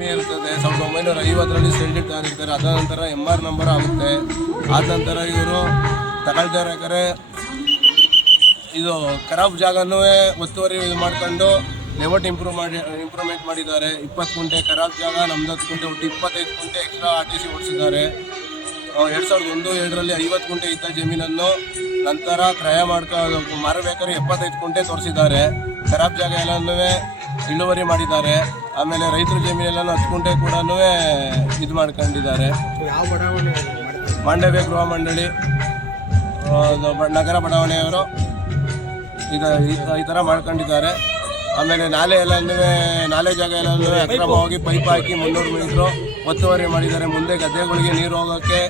ಕಮ್ಮಿ ಇರ್ತದೆ. 1950ರಲ್ಲಿ ಸೇಲ್ಡ್ ತಗೊಂಡಿರ್ತಾರೆ. ಅದ ನಂತರ MR ನಂಬರ್ ಆಗುತ್ತೆ. ಆದ ನಂತರ ಇವರು ತಗೊಳ್ತಾರೆ. ಇದು ಖರಾಬ್ ಜಾಗನೂ ಒತ್ತುವರಿ ಮಾಡ್ಕೊಂಡು ಲೇಔಟ್ ಇಂಪ್ರೂವ್ಮೆಂಟ್ ಮಾಡಿದ್ದಾರೆ. 20 ಗುಂಟೆ ಖರಾಬ್ ಜಾಗ, ನಮ್ದು 10 ಗುಂಟೆ, ಒಟ್ಟು 25 ಗುಂಟೆ ಎಕ್ಸ್ಟ್ರಾ RTC ಓಡಿಸಿದ್ದಾರೆ. 2001-2ರಲ್ಲಿ 50 ಗುಂಟೆ ಇದ್ದ ಜಮೀನನ್ನು ನಂತರ ಕ್ರಯ ಮಾರಬೇಕಾದ್ರೆ 75 ಗುಂಟೆ ತೋರಿಸಿದ್ದಾರೆ. ಖರಾಬ್ ಜಾಗ ಎಲ್ಲನೂ ಇಳುವರಿ ಮಾಡಿದ್ದಾರೆ. ಆಮೇಲೆ ರೈತರ ಜಮೀನೆಲ್ಲನೂ 10 ಗುಂಟೆ ಕೂಡ ಇದು ಮಾಡ್ಕೊಂಡಿದ್ದಾರೆ. ಮಾಂಡವ್ಯ ಗೃಹ ಮಂಡಳಿ, ನಗರ ಬಡಾವಣೆಯವರು ಈ ಥರ ಮಾಡ್ಕೊಂಡಿದ್ದಾರೆ. ಆಮೇಲೆ ನಾಲೆ ಜಾಗ ಎಲ್ಲನೂ ಅಕ್ರಮವಾಗಿ ಪೈಪ್ ಹಾಕಿ 300 ಮೀಟ್ರು ಒತ್ತುವರಿ ಮಾಡಿದ್ದಾರೆ. ಮುಂದೆ ಗದ್ದೆಗಳಿಗೆ ನೀರು ಹೋಗೋಕ್ಕೆ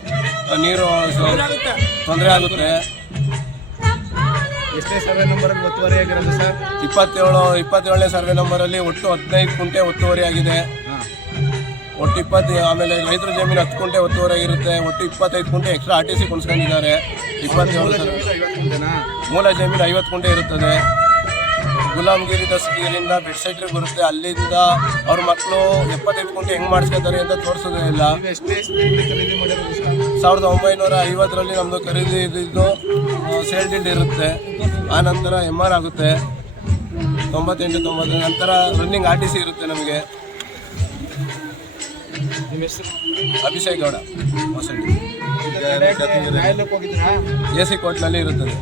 ತೊಂದರೆ ಆಗುತ್ತೆ. ಎಷ್ಟೇ ಸರ್ವೆ ನಂಬರಲ್ಲಿ ಒತ್ತುವರಿ ಆಗಿರೋದು ಸರ್? 27ನೇ ಸರ್ವೆ ನಂಬರಲ್ಲಿ ಒಟ್ಟು 15 ಗುಂಟೆ ಒತ್ತುವರಿ ಆಗಿದೆ. ಒಟ್ಟು 20. ಆಮೇಲೆ ರೈತರ ಜಮೀನು 10 ಗುಂಟೆ ಒತ್ತುವರಿ ಆಗಿರುತ್ತೆ. ಒಟ್ಟು 25 ಗುಂಟೆ ಎಕ್ಸ್ಟ್ರಾ RTC ಕುಣಿಸ್ಕೊಂಡಿದ್ದಾರೆ. 27 ಮೂಲ ಜಮೀನು 50 ಗುಂಟೆ ಇರುತ್ತದೆ. ಗುಲಾಮಗಿರಿ ದಸ್ಗಿರಿಂದ ಬೆಡ್ಸೈಟ್ರಿಗೆ ಬರುತ್ತೆ. ಅಲ್ಲಿಂದ ಅವ್ರ ಮಕ್ಕಳು 75 ಗುಂಟೆ ಹೆಂಗೆ ಮಾಡಿಸ್ಕೊತಾರೆ ಅಂತ ತೋರಿಸೋದೇ ಇಲ್ಲ. 1950ರಲ್ಲಿ ನಮ್ಮದು ಖರೀದಿ ಇದ್ದಿದ್ದು ಸೇಲ್ ಡೀಡ್ ಇರುತ್ತೆ. ಆನಂತರ MR ಆಗುತ್ತೆ. 98-90 ನಂತರ ರನ್ನಿಂಗ್ RTC ಇರುತ್ತೆ. ನಮಗೆ ಅಭಿಷೇಕ್ ಗೌಡ ಹೊಸಳ್ಳಿ AC ಕೋರ್ಟ್ನಲ್ಲಿ ಇರುತ್ತದೆ.